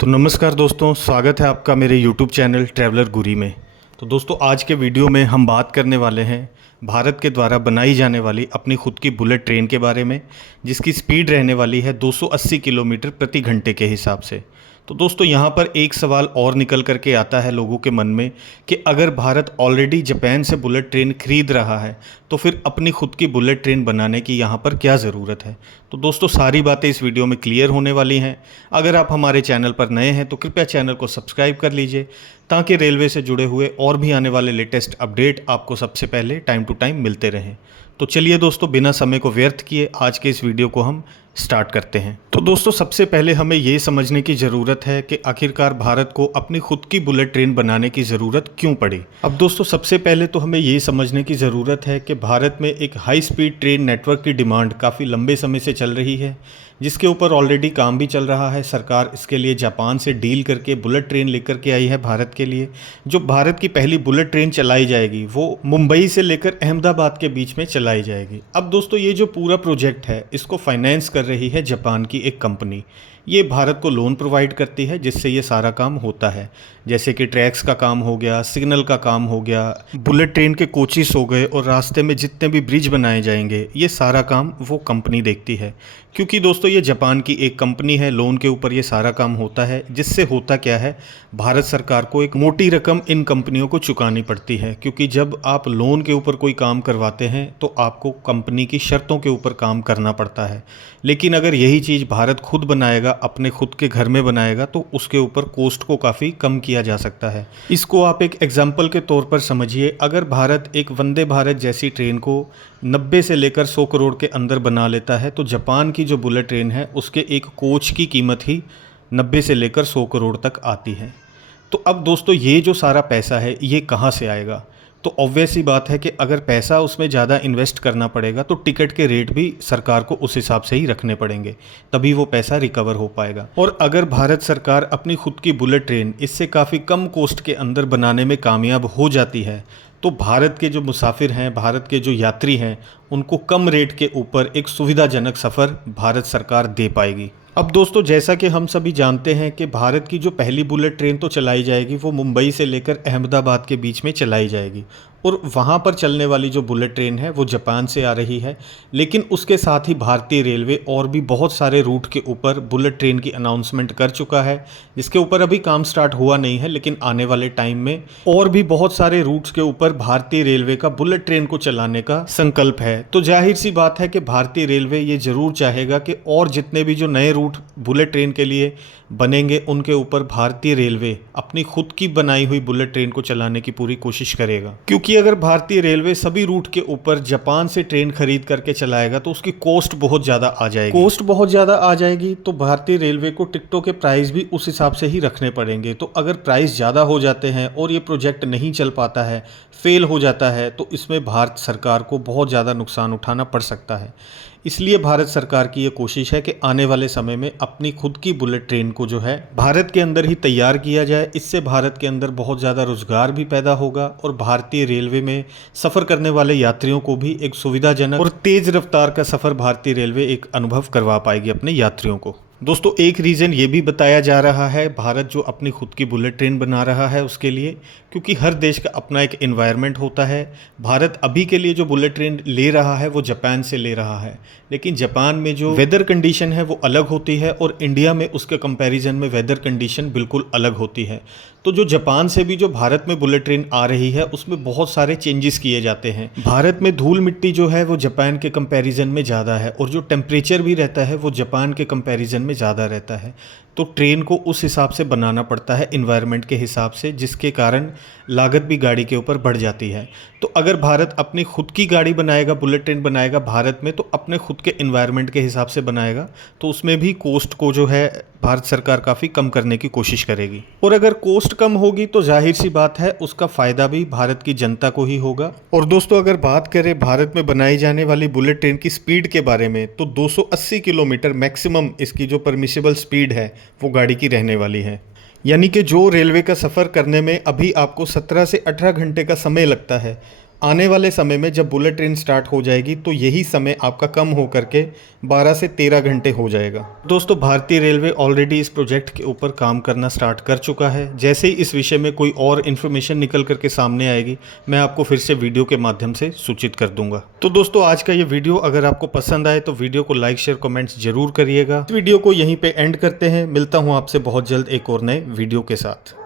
तो नमस्कार दोस्तों, स्वागत है आपका मेरे YouTube चैनल ट्रैवलर गुरी में। तो दोस्तों, आज के वीडियो में हम बात करने वाले हैं भारत के द्वारा बनाई जाने वाली अपनी खुद की बुलेट ट्रेन के बारे में, जिसकी स्पीड रहने वाली है 280 किलोमीटर प्रति घंटे के हिसाब से। तो दोस्तों, यहाँ पर एक सवाल और निकल करके आता है लोगों के मन में कि अगर भारत ऑलरेडी जापान से बुलेट ट्रेन खरीद रहा है तो फिर अपनी खुद की बुलेट ट्रेन बनाने की यहाँ पर क्या ज़रूरत है। तो दोस्तों, सारी बातें इस वीडियो में क्लियर होने वाली हैं। अगर आप हमारे चैनल पर नए हैं तो कृपया चैनल को सब्सक्राइब कर लीजिए, ताकि रेलवे से जुड़े हुए और भी आने वाले लेटेस्ट अपडेट आपको सबसे पहले टाइम टू टाइम मिलते रहें। तो चलिए दोस्तों, बिना समय को व्यर्थ किए आज के इस वीडियो को हम स्टार्ट करते हैं। तो दोस्तों, सबसे पहले हमें ये समझने की ज़रूरत है कि आखिरकार भारत को अपनी खुद की बुलेट ट्रेन बनाने की ज़रूरत क्यों पड़ी। अब दोस्तों, सबसे पहले तो हमें ये समझने की ज़रूरत है कि भारत में एक हाई स्पीड ट्रेन नेटवर्क की डिमांड काफ़ी लंबे समय से चल रही है, जिसके ऊपर ऑलरेडी काम भी चल रहा है। सरकार इसके लिए जापान से डील करके बुलेट ट्रेन लेकर के आई है भारत के लिए। जो भारत की पहली बुलेट ट्रेन चलाई जाएगी वो मुंबई से लेकर अहमदाबाद के बीच में चलाई जाएगी। अब दोस्तों, ये जो पूरा प्रोजेक्ट है इसको फाइनेंस कर रही है जापान की एक कंपनी। ये भारत को लोन प्रोवाइड करती है, जिससे ये सारा काम होता है, जैसे कि ट्रैक्स का काम हो गया, सिग्नल का काम हो गया, बुलेट ट्रेन के कोचेस हो गए, और रास्ते में जितने भी ब्रिज बनाए जाएंगे ये सारा काम वो कंपनी देखती है। क्योंकि दोस्तों, ये जापान की एक कंपनी है, लोन के ऊपर ये सारा काम होता है। जिससे होता क्या है, भारत सरकार को एक मोटी रकम इन कंपनियों को चुकानी पड़ती है। क्योंकि जब आप लोन के ऊपर कोई काम करवाते हैं तो आपको कंपनी की शर्तों के ऊपर काम करना पड़ता है। लेकिन अगर यही चीज़ भारत खुद बनाएगा, अपने खुद के घर में बनाएगा, तो उसके ऊपर कॉस्ट को काफ़ी कम किया जा सकता है। इसको आप एक एग्जाम्पल के तौर पर समझिए। अगर भारत एक वंदे भारत जैसी ट्रेन को 90 से लेकर 100 करोड़ के अंदर बना लेता है, तो जापान की जो बुलेट ट्रेन है उसके एक कोच की कीमत ही 90 से लेकर 100 करोड़ तक आती है। तो अब दोस्तों, ये जो सारा पैसा है ये कहाँ से आएगा। तो ऑब्वियस ही बात है कि अगर पैसा उसमें ज़्यादा इन्वेस्ट करना पड़ेगा तो टिकट के रेट भी सरकार को उस हिसाब से ही रखने पड़ेंगे, तभी वो पैसा रिकवर हो पाएगा। और अगर भारत सरकार अपनी खुद की बुलेट ट्रेन इससे काफ़ी कम कॉस्ट के अंदर बनाने में कामयाब हो जाती है, तो भारत के जो मुसाफिर हैं, भारत के जो यात्री हैं, उनको कम रेट के ऊपर एक सुविधाजनक सफ़र भारत सरकार दे पाएगी। अब दोस्तों, जैसा कि हम सभी जानते हैं कि भारत की जो पहली बुलेट ट्रेन तो चलाई जाएगी वो मुंबई से लेकर अहमदाबाद के बीच में चलाई जाएगी, और वहाँ पर चलने वाली जो बुलेट ट्रेन है वो जापान से आ रही है। लेकिन उसके साथ ही भारतीय रेलवे और भी बहुत सारे रूट के ऊपर बुलेट ट्रेन की अनाउंसमेंट कर चुका है, जिसके ऊपर अभी काम स्टार्ट हुआ नहीं है, लेकिन आने वाले टाइम में और भी बहुत सारे रूट्स के ऊपर भारतीय रेलवे का बुलेट ट्रेन को चलाने का संकल्प है। तो जाहिर सी बात है कि भारतीय रेलवे ये जरूर चाहेगा कि और जितने भी जो नए रूट बुलेट ट्रेन के लिए बनेंगे उनके ऊपर भारतीय रेलवे अपनी खुद की बनाई हुई बुलेट ट्रेन को चलाने की पूरी कोशिश करेगा। क्योंकि अगर भारतीय रेलवे सभी रूट के ऊपर जापान से ट्रेन खरीद करके चलाएगा तो उसकी कॉस्ट बहुत ज़्यादा आ जाएगी। तो भारतीय रेलवे को टिकटों के प्राइस भी उस हिसाब से ही रखने पड़ेंगे। तो अगर प्राइस ज़्यादा हो जाते हैं और ये प्रोजेक्ट नहीं चल पाता है, फेल हो जाता है, तो इसमें भारत सरकार को बहुत ज़्यादा नुकसान उठाना पड़ सकता है। इसलिए भारत सरकार की ये कोशिश है कि आने वाले समय में अपनी खुद की बुलेट ट्रेन को जो है भारत के अंदर ही तैयार किया जाए। इससे भारत के अंदर बहुत ज़्यादा रोजगार भी पैदा होगा, और भारतीय रेलवे में सफ़र करने वाले यात्रियों को भी एक सुविधाजनक और तेज़ रफ्तार का सफ़र भारतीय रेलवे एक अनुभव करवा पाएगी अपने यात्रियों को। दोस्तों, एक रीज़न ये भी बताया जा रहा है भारत जो अपनी खुद की बुलेट ट्रेन बना रहा है उसके लिए, क्योंकि हर देश का अपना एक एनवायरनमेंट होता है। भारत अभी के लिए जो बुलेट ट्रेन ले रहा है वो जापान से ले रहा है, लेकिन जापान में जो वेदर कंडीशन है वो अलग होती है, और इंडिया में उसके कंपैरिजन में वेदर कंडीशन बिल्कुल अलग होती है। तो जो जापान से भी जो भारत में बुलेट ट्रेन आ रही है उसमें बहुत सारे चेंजेस किए जाते हैं। भारत में धूल मिट्टी जो है वो जापान के कंपैरिजन में ज़्यादा है, और जो टेम्परेचर भी रहता है वो जापान के कंपैरिजन में ज़्यादा रहता है। तो ट्रेन को उस हिसाब से बनाना पड़ता है, इन्वायरमेंट के हिसाब से, जिसके कारण लागत भी गाड़ी के ऊपर बढ़ जाती है। तो अगर भारत अपनी खुद की गाड़ी बनाएगा, बुलेट ट्रेन बनाएगा भारत में, तो अपने खुद के इन्वायरमेंट के हिसाब से बनाएगा, तो उसमें भी कॉस्ट को जो है भारत सरकार काफ़ी कम करने की कोशिश करेगी। और अगर कॉस्ट कम होगी तो जाहिर सी बात है उसका फ़ायदा भी भारत की जनता को ही होगा। और दोस्तों, अगर बात करें भारत में बनाई जाने वाली बुलेट ट्रेन की स्पीड के बारे में, तो 280 किलोमीटर मैक्सिमम इसकी जो परमिशेबल स्पीड है वो गाड़ी की रहने वाली है। यानी कि जो रेलवे का सफ़र करने में अभी आपको 17 से 18 घंटे का समय लगता है, आने वाले समय में जब बुलेट ट्रेन स्टार्ट हो जाएगी तो यही समय आपका कम हो करके 12 से 13 घंटे हो जाएगा। दोस्तों, भारतीय रेलवे ऑलरेडी इस प्रोजेक्ट के ऊपर काम करना स्टार्ट कर चुका है। जैसे ही इस विषय में कोई और इन्फॉर्मेशन निकल करके सामने आएगी, मैं आपको फिर से वीडियो के माध्यम से सूचित कर दूंगा। तो दोस्तों, आज का ये वीडियो अगर आपको पसंद आए तो वीडियो को लाइक शेयर कमेंट्स जरूर करिएगा। वीडियो को यहीं पे एंड करते हैं। मिलता हूँ आपसे बहुत जल्द एक और नए वीडियो के साथ।